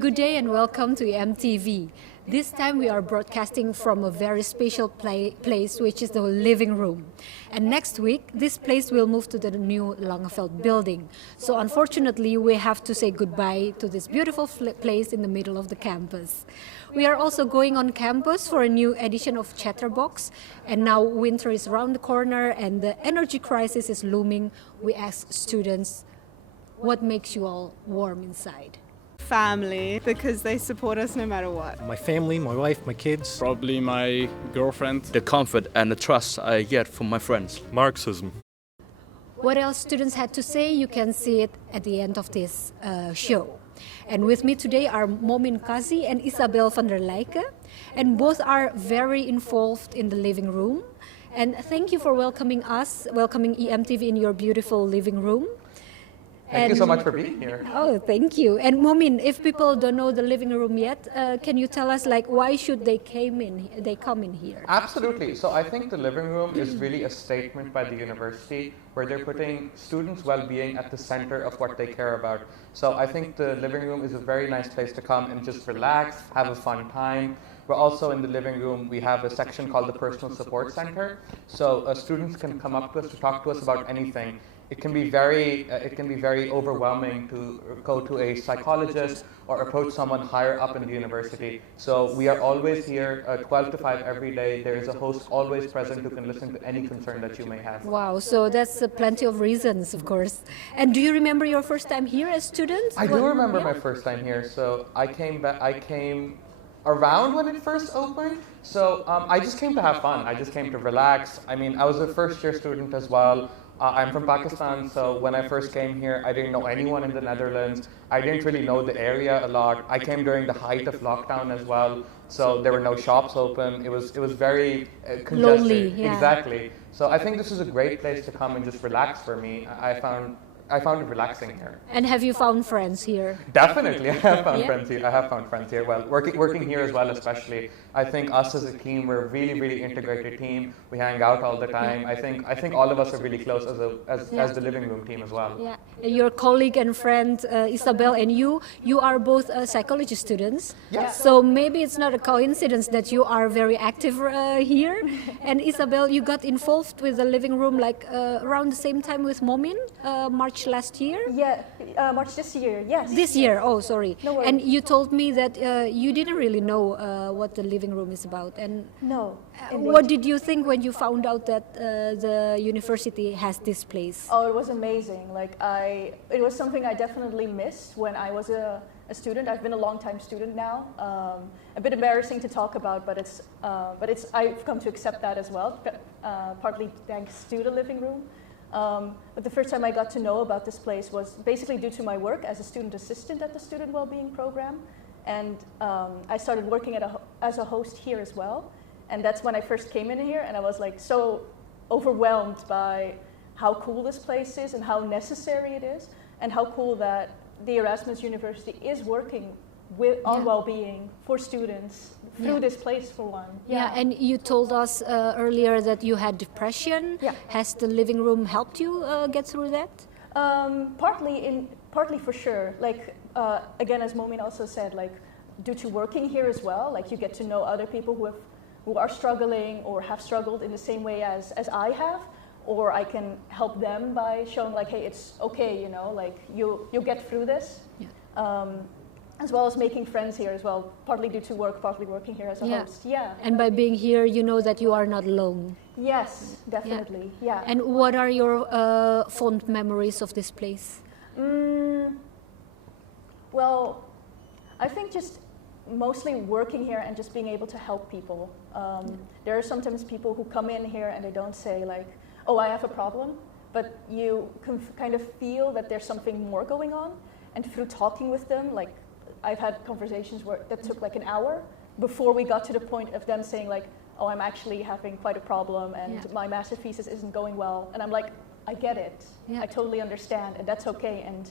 Good day and welcome to EMTV. This time we are broadcasting from a very special place, which is the living room. And next week, this place will move to the new Langeveld building. So unfortunately, we have to say goodbye to this beautiful place in the middle of the campus. We are also going on campus for a new edition of Chatterbox. And now winter is around the corner and the energy crisis is looming. We ask students, what makes you all warm inside? Family, because they support us no matter what. My family, my wife, my kids. Probably my girlfriend. The comfort and the trust I get from my friends. Marxism. What else students had to say, you can see it at the end of this show. And with me today are Momin Qazi and Isabel van der Lijke, and both are very involved in the living room. And thank you for welcoming EMTV in your beautiful living room. Thank you so much for being here. Oh, thank you. And Momin, if people don't know the living room yet, can you tell us why should they come in here? Absolutely. So I think the living room is really a statement by the university where they're putting students' well-being at the center of what they care about. So I think the living room is a very nice place to come and just relax, have a fun time. We're also in the living room, we have a section called the Personal Support Center. So students can come up to us to talk to us about anything. It can be very overwhelming to go to a psychologist or approach someone higher up in the university. So we are always here 12 to 5 every day. There is a host always present who can listen to any concern that you may have. Wow, so that's plenty of reasons, of course. And do you remember your first time here as student? I do remember my first time here. So I came around when it first opened. So I just came to have fun. I just came to relax. I mean, I was a first year student as well. I'm from Pakistan, so when I first came here, I didn't know anyone in the Netherlands. I didn't really know the area a lot. I came during the height of lockdown as well, so there were no shops open. It was very congested. Lonely, yeah. Exactly. So I think this is a great place to come and just relax for me. I found it relaxing here. And have you found friends here? Definitely, I have found friends here. I have found friends here. Well, working here as well, especially. I think us as a team, we're a really integrated team. We hang out all the time. I think all of us are really close as the living room team as well. Yeah. Your colleague and friend Isabel and you are both psychology students. Yeah. So maybe it's not a coincidence that you are very active here. And Isabel, you got involved with the living room around the same time with Momin, March last year? Yeah, March this year, yes. This year, oh sorry. No worries. And you told me that you didn't really know what the living room is about. And no. What did you think when you found out that the university has this place? Oh, it was amazing. It was something I definitely missed when I was a student. I've been a long-time student now. A bit embarrassing to talk about, but I've come to accept that as well, partly thanks to the living room. But the first time I got to know about this place was basically due to my work as a student assistant at the Student Wellbeing Program. And I started working as a host here as well. And that's when I first came in here, and I was so overwhelmed by how cool this place is and how necessary it is, and how cool that the Erasmus University is working on well-being for students through this place for one. Yeah, and you told us earlier that you had depression. Yeah. Has the living room helped you get through that? Partly for sure. Again, as Momin also said, due to working here as well, you get to know other people who are struggling or have struggled in the same way as I have, or I can help them by showing hey, it's okay, you'll get through this. Yeah. As well as making friends here as well, partly due to work, partly working here as a host. Yeah. And by being here, you know that you are not alone. Yes, definitely. Yeah. And what are your fond memories of this place? Well, I think just mostly working here and just being able to help people. There are sometimes people who come in here and they don't say oh, I have a problem, but you can kind of feel that there's something more going on. And through talking with them, I've had conversations that took an hour before we got to the point of them saying oh, I'm actually having quite a problem and my master thesis isn't going well. And I'm I get it. Yeah. I totally understand, and that's okay. And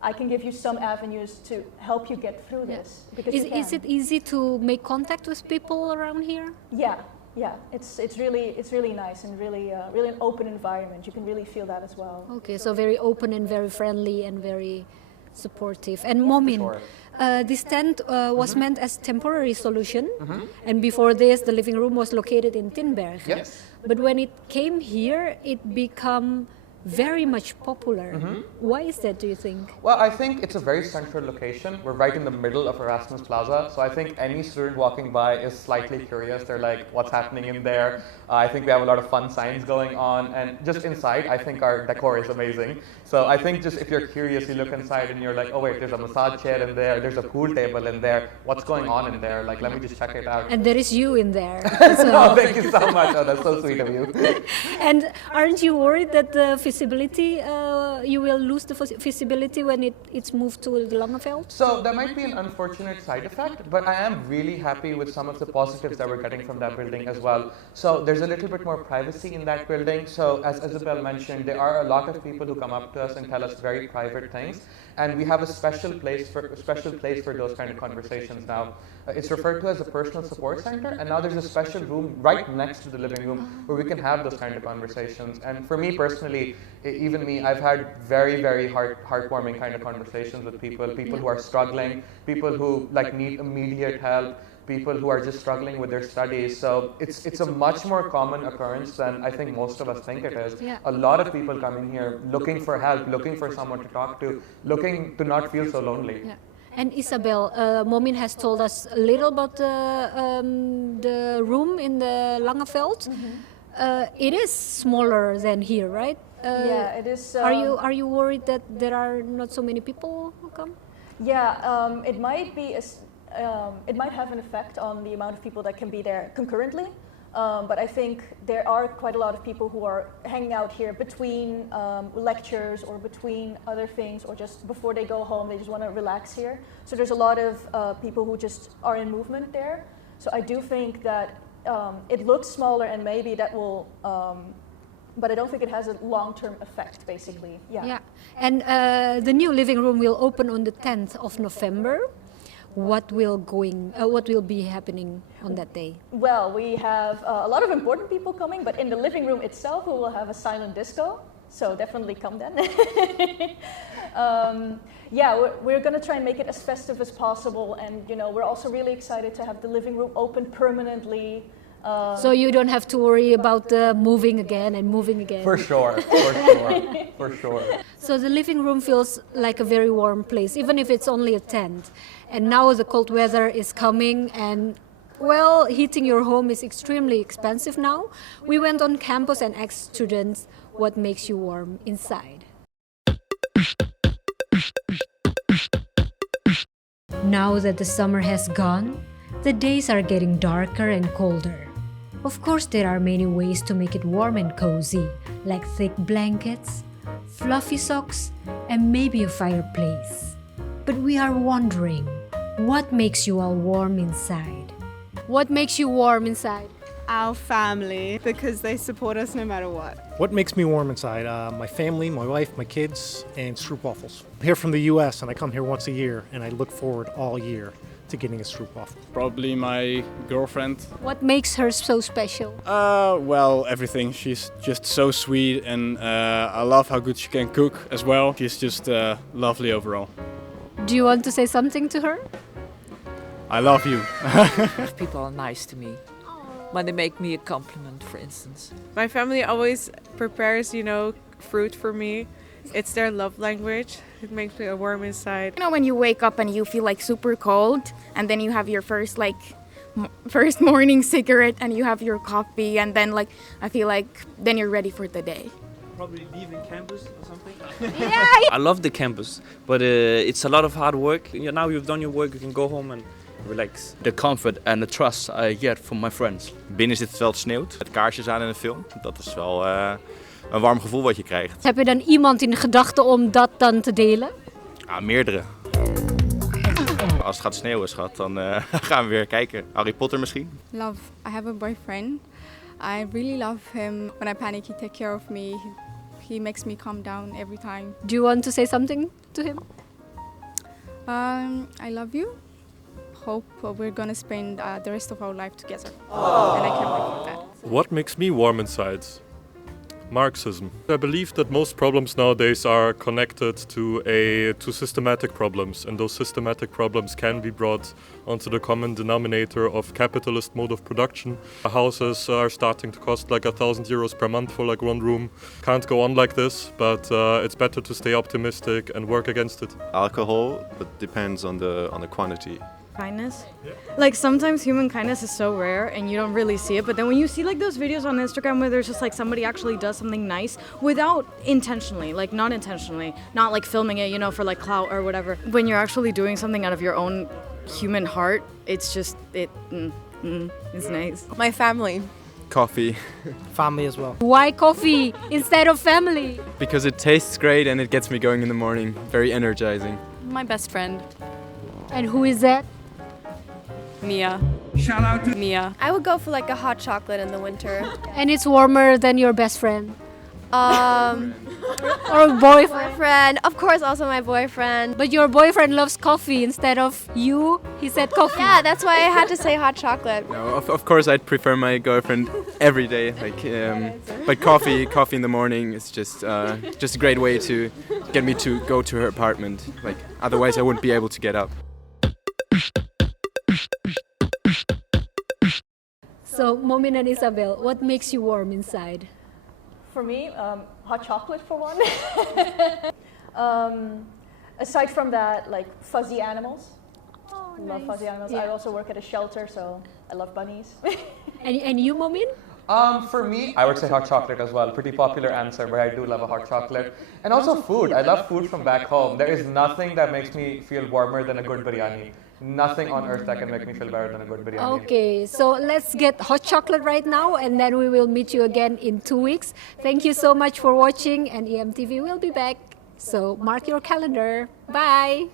I can give you some avenues to help you get through this. Because is it easy to make contact with people around here? Yeah. It's really nice and really an open environment. You can really feel that as well. Okay, so very open and very friendly and very supportive. And Momin, Sure. this tent was meant as temporary solution, and before this, the living room was located in Tinberg. Yes. But when it came here, it became very much popular. Why is that, do you think? Well, I think it's a very central location. We're right in the middle of Erasmus Plaza, so I think any student walking by is slightly curious. They're like, what's happening in there? I think we have a lot of fun signs going on, and just inside, I think our decor is amazing. So I think just if you're curious, you look inside and you're like, oh wait, there's a massage chair in there, there's a pool table in there, what's going on in there? Like, let me just check it out. And there is you in there. Oh, thank you so much. Oh, that's so sweet of you. And aren't you worried that the visibility, you will lose the visibility when it's moved to the Langeveld? So that might be an unfortunate side effect, but I am really happy with some of the positives that we're getting from that building as well. So there's a little bit more privacy in that building. So as Isabel mentioned, there are a lot of people who come up to us and tell us very private things, and we have a special place for those kind of conversations now. It's referred to as a personal support center, and now there's a special room right next to the living room where we can have those kind of conversations. And for me personally, even me, I've had very, very heartwarming kind of conversations with people who are struggling, people who like need immediate help, people who are just struggling with their studies. So it's a much more common occurrence than I think most of us think it is. Yeah. A lot of people coming here looking for help, looking for someone to talk to, looking to not feel so lonely. Yeah. And Isabel, Momin has told us a little about the room in the Langeveld. It is smaller than here, right? Yeah, it is. Are you worried that there are not so many people who come? Yeah, it might be. It might have an effect on the amount of people that can be there concurrently. But I think there are quite a lot of people who are hanging out here between lectures or between other things, or just before they go home, they just want to relax here. So there's a lot of people who just are in movement there. So I do think that it looks smaller, and maybe that will, but I don't think it has a long-term effect, basically. Yeah. Yeah. And the new living room will open on the 10th of November. What will be happening on that day? Well, we have a lot of important people coming, but in the living room itself, we will have a silent disco. So definitely come then. Yeah, we're going to try and make it as festive as possible, and we're also really excited to have the living room open permanently. So you don't have to worry about moving again and moving again. For sure. For sure. So the living room feels like a very warm place, even if it's only a tent. And now the cold weather is coming, and well, heating your home is extremely expensive now. We went on campus and asked students what makes you warm inside. Now that the summer has gone, the days are getting darker and colder. Of course, there are many ways to make it warm and cozy, like thick blankets, fluffy socks, and maybe a fireplace. But we are wondering, what makes you all warm inside? What makes you warm inside? Our family, because they support us no matter what. What makes me warm inside? My family, my wife, my kids, and stroopwafels. I'm here from the US and I come here once a year, and I look forward all year to getting a stroopwafel. Probably my girlfriend. What makes her so special? Well, everything. She's just so sweet, and I love how good she can cook as well. She's just lovely overall. Do you want to say something to her? I love you. People are nice to me when they make me a compliment, for instance. My family always prepares, fruit for me. It's their love language. It makes me warm inside. When you wake up and you feel like super cold, and then you have your first morning cigarette, and you have your coffee, and then I feel like then you're ready for the day. Probably leaving campus or something. Yeah. I love the campus, but it's a lot of hard work. Now you've done your work, you can go home and relax. The comfort and the trust I get from my friends. Binnen zit het wel sneeuwt, met kaarsjes aan in een film. Dat is wel een warm gevoel wat je krijgt. Heb je dan iemand in gedachten om dat dan te delen? Ja, meerdere. Als het gaat sneeuwen, schat, dan gaan we weer kijken. Harry Potter misschien? Love. I have a boyfriend. I really love him. When I panic, he takes care of me. He makes me calm down every time. Do you want to say something to him? I love you. Hope we're gonna spend the rest of our life together. And I can't wait for that. What makes me warm inside? Marxism. I believe that most problems nowadays are connected to systematic problems, and those systematic problems can be brought onto the common denominator of capitalist mode of production. Houses are starting to cost like €1,000 per month for like one room. Can't go on like this, but it's better to stay optimistic and work against it. Alcohol, but depends on the quantity. Kindness. Like sometimes human kindness is so rare and you don't really see it, but then when you see like those videos on Instagram where there's just like somebody actually does something nice without intentionally, like not intentionally, not like filming it, you know, for like clout or whatever. When you're actually doing something out of your own human heart, it's just, it's nice. My family. Coffee. Family as well. Why coffee instead of family? Because it tastes great and it gets me going in the morning. Very energizing. My best friend. And who is that? Mia. Shout out to Mia. I would go for like a hot chocolate in the winter. And it's warmer than your best friend? Or a boyfriend. Of course, also my boyfriend. But your boyfriend loves coffee instead of you. He said coffee. Yeah, that's why I had to say hot chocolate. No, of course I'd prefer my girlfriend every day. Like, but coffee in the morning is just a great way to get me to go to her apartment. Like, otherwise I wouldn't be able to get up. So, Momin and Isabel, what makes you warm inside? For me, hot chocolate for one. Aside from that, like fuzzy animals. Oh, love nice. Fuzzy animals. Yeah. I also work at a shelter, so I love bunnies. And you, Momin? For me, I would say hot chocolate as well. Pretty popular answer, but I do love a hot chocolate. And also food. I love food from back home. There is nothing that makes me feel warmer than a good biryani. Nothing on earth that can make me feel better than a good biryani. Okay, so let's get hot chocolate right now and then we will meet you again in 2 weeks. Thank you so much for watching and EMTV will be back. So mark your calendar. Bye!